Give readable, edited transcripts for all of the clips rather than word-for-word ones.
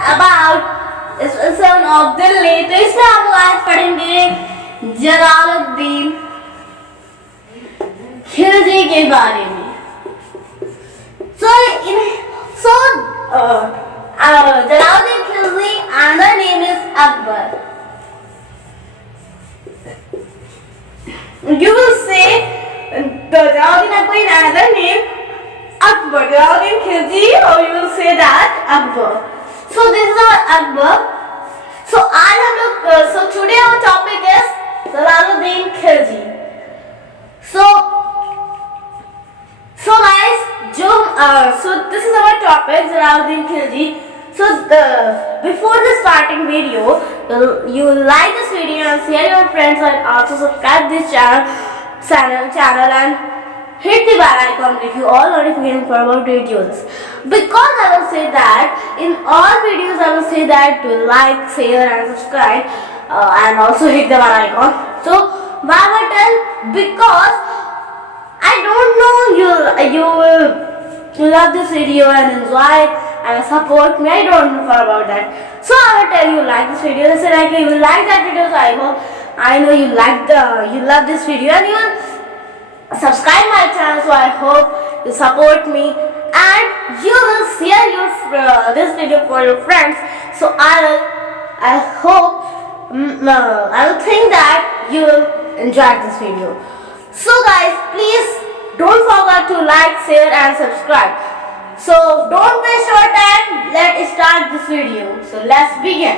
about son of Delhi. तो इसमें हम लोग आज पढ़ेंगे जलालुद्दीन खिलजी के बारे में. Jalaluddin Khilji, another name is Akbar. You will say the Jalaluddin Akbar in another name Akbar. Jalaluddin Khilji, or you will say that Akbar. So this is our Akbar. So आज हम लोग so today our topic is Jalaluddin Khilji. So guys, so this is our topic, Jalaluddin Khilji. So before the starting video, you like this video and share your friends and also subscribe this channel and hit the bell icon to give you all notifications for our videos. Because I will say that in all videos I will say that to like, share and subscribe and also hit the bell icon. So why am I tell? Because I don't know you will love this video and enjoy and support me. I don't know about that. So I will tell you like this video. So like you will like that video. So I know you love this video and you will subscribe my channel. So I hope you support me and you will share your this video for your friends. So I hope I will think that you will enjoy this video. So guys, please don't forget to like, share and subscribe. So don't waste your time. Let's start this video. So let's begin.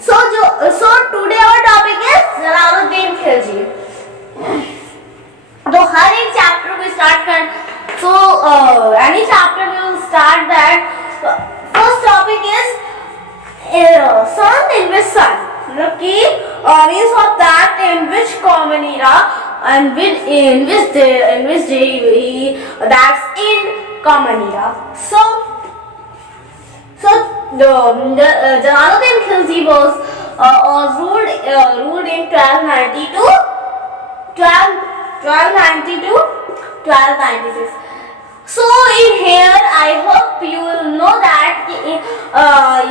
So today our topic is Jalaluddin Khilji. तो हर एक chapter को start कर. So any chapter we will start that. First topic is son in which son. Means of that in which common era and in which day that's in common era. So Jalaluddin Khilji was ruled in 1290 to 1296. So in here I hope you will know that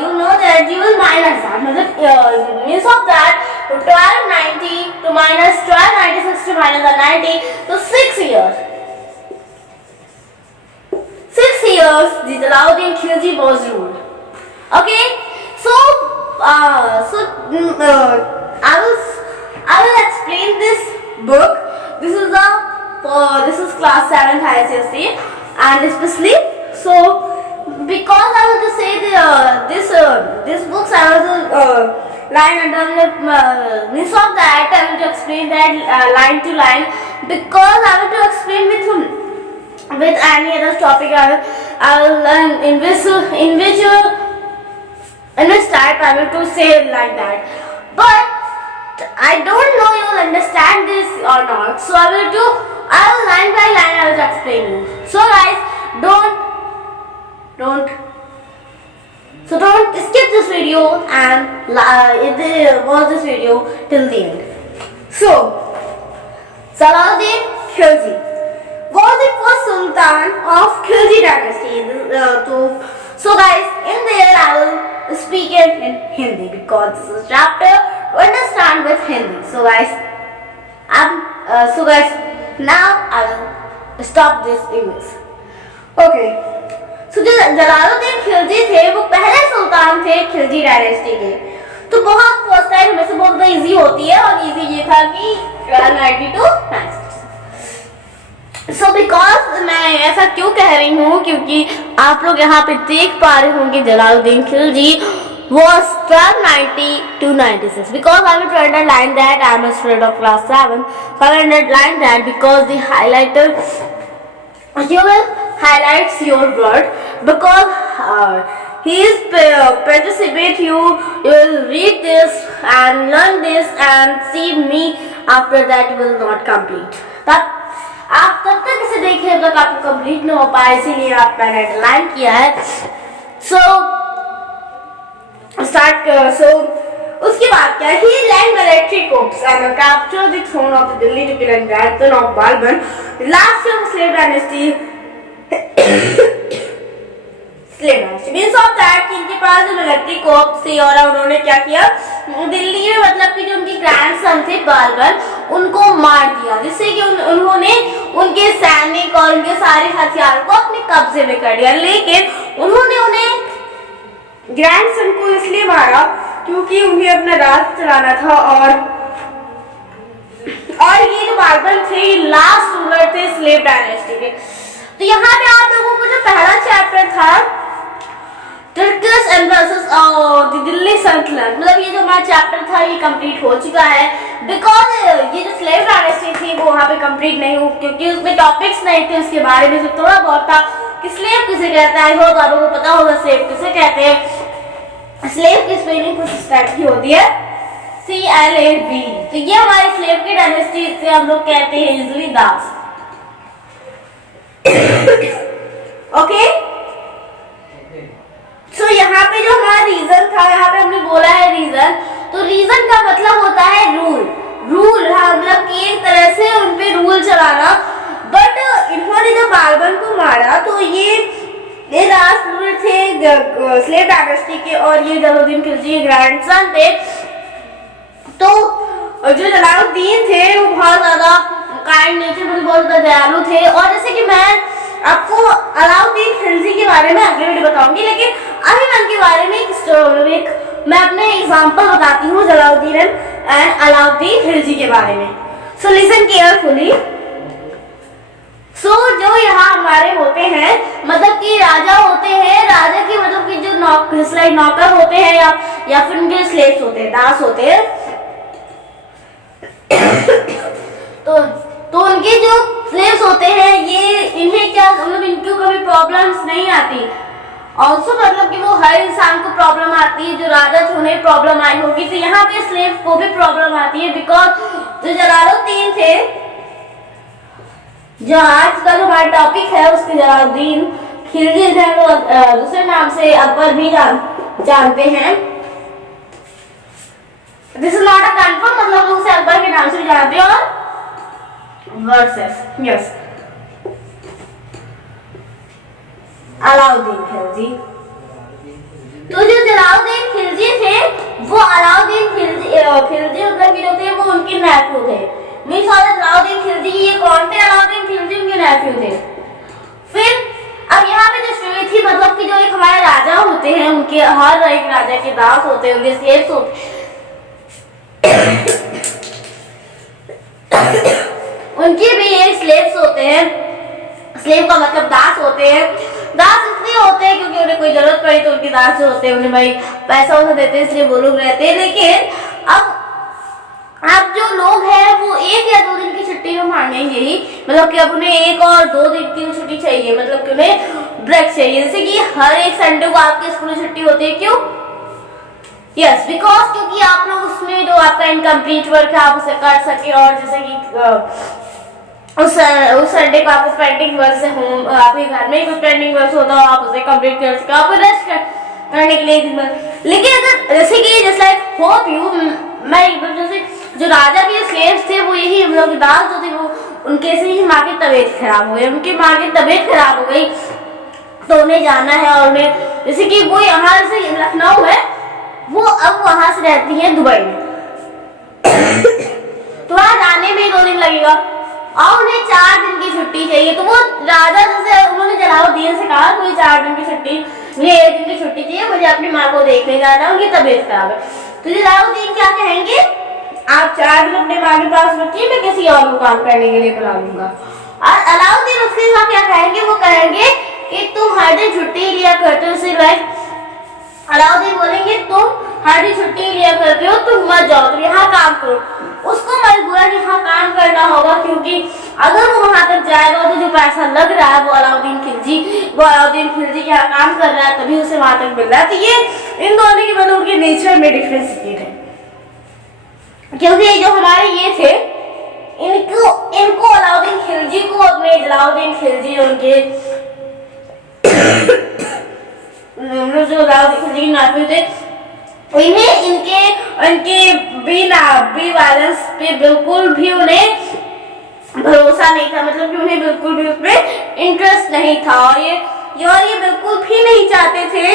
you will minus that. Means of that 1290 to minus 1296 to minus 90, so 6 years. 6 years the Jalaluddin Khilji was ruled. Okay, so I will explain this book. This is class 7th ICSE and especially so because I want to say this books I want to line under means of that I want to explain that line to line because I want to explain with any other topic I will learn in which type I will to say like that, but I don't know you will understand this or not. So I will line by line I will explain you. So guys, don't skip this video and watch this video till the end. So Jalaluddin Khilji was the first Sultan of Khilji dynasty. So guys, in there I will speak it in Hindi because this is chapter to understand with Hindi. So guys, now I will stop this English. Okay. So जो जलालुद्दीन खिलजी थे वो पहले सुल्तान थे Khilji dynasty के. तो बहुत first time हमें से बहुत इजी होती है और इजी ये था कि 1292. So because मैं ऐसा क्यों कह रही हूँ क्योंकि आप लोग यहाँ पे देख पा रहे होंगे Jalaluddin Khilji was 1290 to 96. Because I will try to underline that I am a student of class 7. So I will underline that because the highlighter you will highlights your word because he is participate you will read this and learn this and see me after that you will not complete. आप तब तक इसे देखिए जब तक आपको complete नहीं हो पाए, इसीलिए आप मैंने अंडरलाइन किया है. उसके बाद क्या he led military corps and captured the throne of the Delhi to kill and grandson of Balban, the last of slave means of that कि इनके पास जो मिलिट्री कोर्प्स थी और उन्होंने क्या किया, दिल्ली में मतलब कि जो उनके ग्रैंडसन थे बालबन, उनको मार दिया, जिससे कि उन्होंने उनके सैनिक और उनके सारे हथियारों को अपने कब्जे में कर लिया। लेकिन उन्होंने उन्हें ग्रैंडसन को इसलिए मारा क्योंकि उन्हें अपना राज चलाना था और ये जो बालबन थे लास्ट रूलर थे स्लेव डायनेस्टी के। तो यहाँ पे आप लोगों को जो पहला चैप्टर था टर्किश एम्परर्स दिल्ली सल्तनत, मतलब ये जो हमारा चैप्टर था ये कंप्लीट हो चुका है। बिकॉज ये जो स्लेव डायनेस्टी थी वो वहाँ पे कंप्लीट नहीं हुई क्योंकि उसमें टॉपिक्स नहीं थे उसके बारे में, सिर्फ थोड़ा बहुत था कि स्लेव किसे कहता है। हो तो आप लोगों को पता होगा स्लेव किसे कहते हैं। स्लेव की स्पेलिंग कुछ इस टाइप की होती है CLAV। तो ये हमारी स्लेव की डायनेस्टी से हम लोग कहते हैं यूजुअली दास। ओके, सो यहाँ पे जो हमारा रीजन था, यहाँ पे हमने बोला है रीजन, तो रीजन का मतलब होता है रूल। हाँ, मतलब कि एक तरह से उन पे रूल चलाना। बट इन्होंने जब बालबन को मारा तो ये लास्ट रूलर थे स्लेव डायनेस्टी के और ये जलालुद्दीन खिलजी के ग्रैंडसन थे। तो जो जलालुद्दीन थे वो बहुत ज्यादा काइंड नेचर, मतलब बहुत ज्यादा दयालु थे। और जैसे कि मैं आपको अलाउद्दीन खिलजी के बारे में अगले वीडियो बताऊंगी, लेकिन अभी मैं उनके बारे में मैं अपने एग्जांपल बताती हूँ जलालुद्दीन एंड अलाउद्दीन खिलजी के बारे में। So listen carefully. सो जो यहाँ हमारे होते हैं, मतलब कि राजा होते हैं, राजा की मतलब कि जो नौकर होते हैं या फिर उनके स्लेव्स होते हैं, दास होते हैं। तो उनके जो स्लेव्स होते हैं ये इन्हें क्या, मतलब इनको कभी प्रॉब्लम्स नहीं आती। ऑल्सो मतलब कि वो हर इंसान को प्रॉब्लम आती है, जो राजा थे उन्हें प्रॉब्लम आई होगी, तो यहाँ पे स्लेव को भी प्रॉब्लम आती है। बिकॉज जो जलालुद्दीन थे, जो आज का जो हमारा टॉपिक है उसके जलालुद्दीन खिलजी थे, वो दूसरे नाम से अकबर भी जानते हैं। This is not a confirm, मतलब लोग उसे अकबर के नाम से भी जानते हैं। और वर्सेस यस अलाउद्दीन खिलजी। तो जो जलालुद्दीन खिलजी थे वो अलाउद्दीन खिलजी मतलब जो थे वो उनके नेफ्यू थे। मीन्स जलालुद्दीन खिलजी ये कौन थे? अलाउद्दीन खिलजी उनके नेफ्यू थे। फिर अब यहाँ पे जो स्टोरी थी, मतलब कि जो एक हमारे राजा होते हैं, उनके हर एक राजा के दास होते हैं, उनके स्लेव्स होते उनके भी एक स्लेव्स होते हैं। स्लेव का मतलब दास होते हैं। दास इसलिए होते हैं क्योंकि उन्हें कोई जरूरत पड़ी तो उनके दास होते हैं, उन्हें भाई पैसा वैसा देते हैं, इसलिए वो लोग रहते हैं। लेकिन अब जो लोग हैं वो 1 या 2 दिन की छुट्टी में मांगेंगे ही, मतलब कि अब उन्हें 1 और 2 दिन की छुट्टी चाहिए, मतलब कि उन्हें ब्रेक चाहिए। जैसे कि हर एक संडे को आपके स्कूल में छुट्टी होती है, क्यों? यस, बिकॉज क्योंकि आप लोग उसमें जो आपका इनकम्प्लीट वर्क है आप उसे कर सके, और जैसे कि उस संडे को आपको पेंडिंग वर्क से होम आपके घर में कोई पेंडिंग वर्क होता हो आप उसे कंप्लीट कर सके, आपको रेस्ट करने के लिए। लेकिन अगर जैसे कि जस्ट लाइक होप यू, मैं जैसे जो राजा के स्लेव्स थे वो यही मतलब दास जो थे वो उनके से ही माँ की तबीयत खराब हो गई, उनकी माँ की तबीयत खराब हो गई, तो उन्हें जाना है। और उन्हें जैसे कि वो यहाँ से लखनऊ है, वो अब वहां से रहती है दुबई में, तो वहां जाने में 2 दिन लगेगा और उन्हें 4 दिन की छुट्टी चाहिए। तो वो राजा जैसे उन्होंने जलालुद्दीन से कहा मुझे 4 दिन की छुट्टी, मुझे 1 दिन की छुट्टी चाहिए, मुझे अपनी माँ को देखने जाना, उनकी तबीयत खराब है। तो जलालुद्दीन क्या कहेंगे, आप 4 दिन अपने माँ के पास रखिए, मैं किसी और को काम करने के लिए बुला लूंगा। और अलाउद्दीन उसके साथ क्या कहेंगे, वो कहेंगे कि तुम हर दिन छुट्टी लिया करते हो। सिर्फ अलाउद्दीन बोलेंगे तुम हर दिन छुट्टी लिया करते हो, तुम मत जाओ, तुम यहाँ काम करो। उसको मजबूरन यहाँ काम करना होगा, क्योंकि अगर वो वहां तक जाएगा तो जो पैसा लग रहा है वो अलाउद्दीन खिलजी यहाँ काम कर रहा है, तभी उसे वहां तक मिल रहा है। तो ये इन दोनों की मतलब उनके नेचर में डिफरेंस है, क्योंकि जो हमारे ये थे इनको अलाउद्दीन खिलजी को अपने जलालुद्दीन खिलजी उनके जो अलाउद्दीन खिलजी के नाफी थे, इन्हें इनके बी वायलेंस पे बिल्कुल भी उन्हें भरोसा नहीं था, मतलब कि उन्हें बिल्कुल भी उसमें इंटरेस्ट नहीं था। और ये और ये बिल्कुल भी नहीं चाहते थे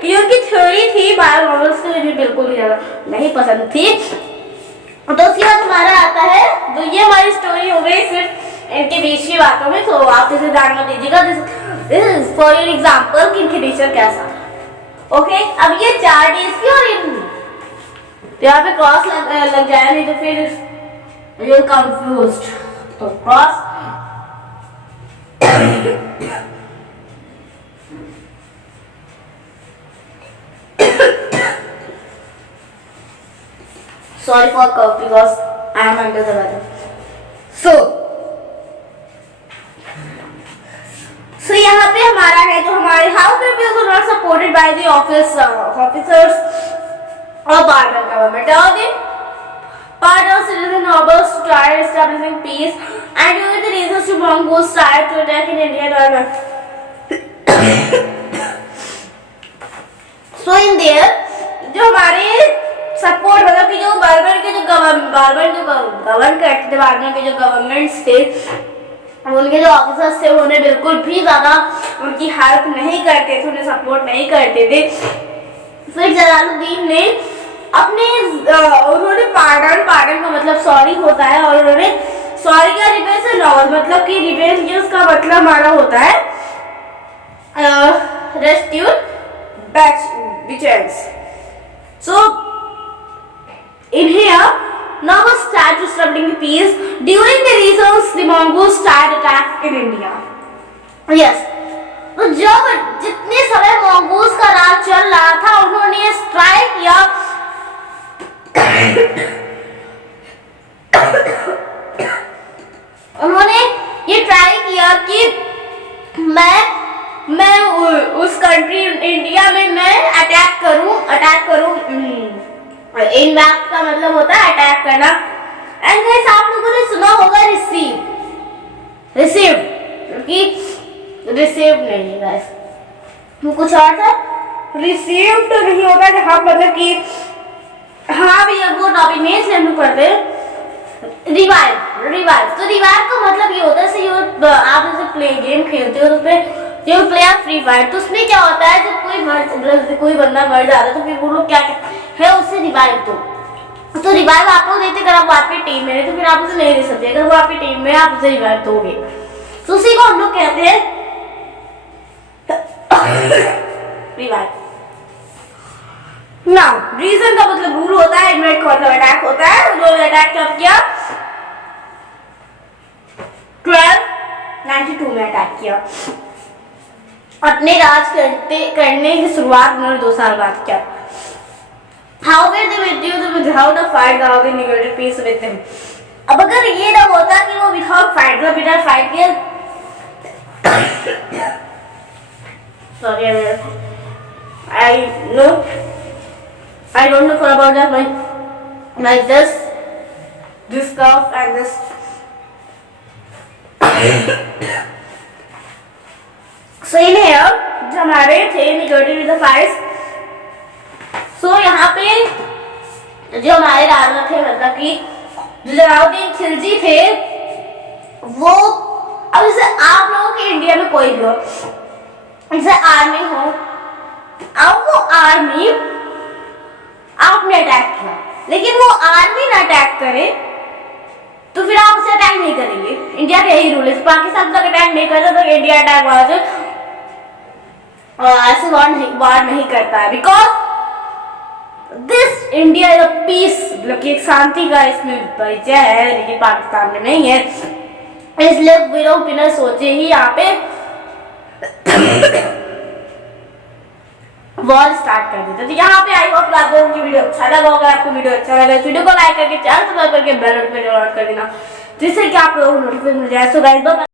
कि उनकी थ्योरी थी बायो नॉवेल्स को मुझे बिल्कुल भी नहीं पसंद थी। तो उसके बाद हमारा आता है, तो ये हमारी स्टोरी हो गई सिर्फ इनके बीच की बातों में, तो आप इसे ध्यान में दीजिएगा। This is for your example कि इनके नेचर कैसा। ओके, अब ये 4 डेज की और यहाँ पे क्रॉस लग जाए, नहीं तो फिर यू कंफ्यूज्ड। तो cross sorry for cough because I am under the weather. So यहाँ पे हमारा है जो हमारे how people were not supported by the officers of Barbarian government. Again, part of citizen nobles started establishing peace, and due to the reasons to Mongols started to attack in India environment. So in there, जो हमारे support मतलब कि जो barber के जो govern करते थे, barber के जो गवर्नमेंट्स थे, उनके जो ऑफिसर्स थे उन्हें बिल्कुल भी ज्यादा उनकी हेल्प नहीं करते थे, उन्हें सपोर्ट नहीं करते थे। फिर जलालुद्दीन ने अपने उन्होंने पार्डन का मतलब सॉरी होता है, और उन्होंने सॉरी का रिवेंज है नॉवल, मतलब कि रिवेंज उसका मतलब हमारा होता है रेस्ट्यूट बैचेंस। सो in here, Nobles started disrupting the peace. During the reasons, the Mongols started attack in India. Yes. तो जब जितने समय मंगोल्स का राज चल रहा था, उन्होंने स्ट्राइक किया उन्होंने ये ट्राई किया कि मैं उस कंट्री इंडिया में मैं अटैक करूं। इनवैक्ट का मतलब होता है अटैक करना। एंड गाइस, आप लोगों ने सुना होगा रिसीव कि रिसीव नहीं गाइस, वो कुछ और था, रिसीव तो नहीं होगा जहाँ मतलब कि हाँ भैया वो टॉपिक में इसलिए हम लोग पढ़ते हैं रिवाइव। तो रिवाइव का मतलब ये होता है आप जैसे प्ले गेम खेलते हो तो उसमें जो प्ले फ्री फायर, तो उसमें क्या होता है जब कोई बंदा मर जाता है तो फिर वो लोग क्या कहते हैं उसे रिवाइव दो। तो रिवाइव आप लोग देते अगर आप आपकी टीम में है तो फिर आप उसे नहीं दे सकते, अगर वो आपकी टीम में आप उसे रिवाइव दोगे तो उसी को हम लोग कहते हैं रिवाइव। नाउ रीजन का मतलब रूल होता है, इन्वेट का मतलब अटैक होता है। उन्होंने अटैक कब किया? 1292 में अटैक किया। अपने राज करने की शुरुआत उन्होंने 2 साल बाद किया। However, they withdrew without a fight, without the negotiated peace with them. अब अगर ये ना होता कि वो without fight किया, sorry, I don't know about that like this cough and this. So in here, जो हमारे थे negotiated with the fights. So यहाँ पे जो हमारे राजा थे मतलब कि जलालुद्दीन खिलजी थे, वो अब जैसे आप लोगों के इंडिया में कोई भी हो, जैसे आर्मी हो, अब वो आर्मी आपने अटैक किया, लेकिन वो आर्मी ना अटैक करे तो फिर आप उसे अटैक नहीं करेंगे। इंडिया का यही रूल है, पाकिस्तान तक अटैक नहीं करता तो इंडिया अटैक ऐसे वार नहीं करता है, because this India is a peace, मतलब कि एक शांति का इसमें परिचय है, लेकिन पाकिस्तान में नहीं है। इसलिए विरो बिना सोचे ही यहाँ पे वॉर स्टार्ट कर देते। तो यहाँ पे आई होप आप लोगों की वीडियो अच्छा लगा होगा। आपको वीडियो अच्छा लगा इस वीडियो को लाइक करके चैनल सब्सक्राइब करके बेल नोटिफिकेशन ऑन कर देना, जिससे कि आप लोगों को नोटिफिकेशन मिल जाए। So guys, bye.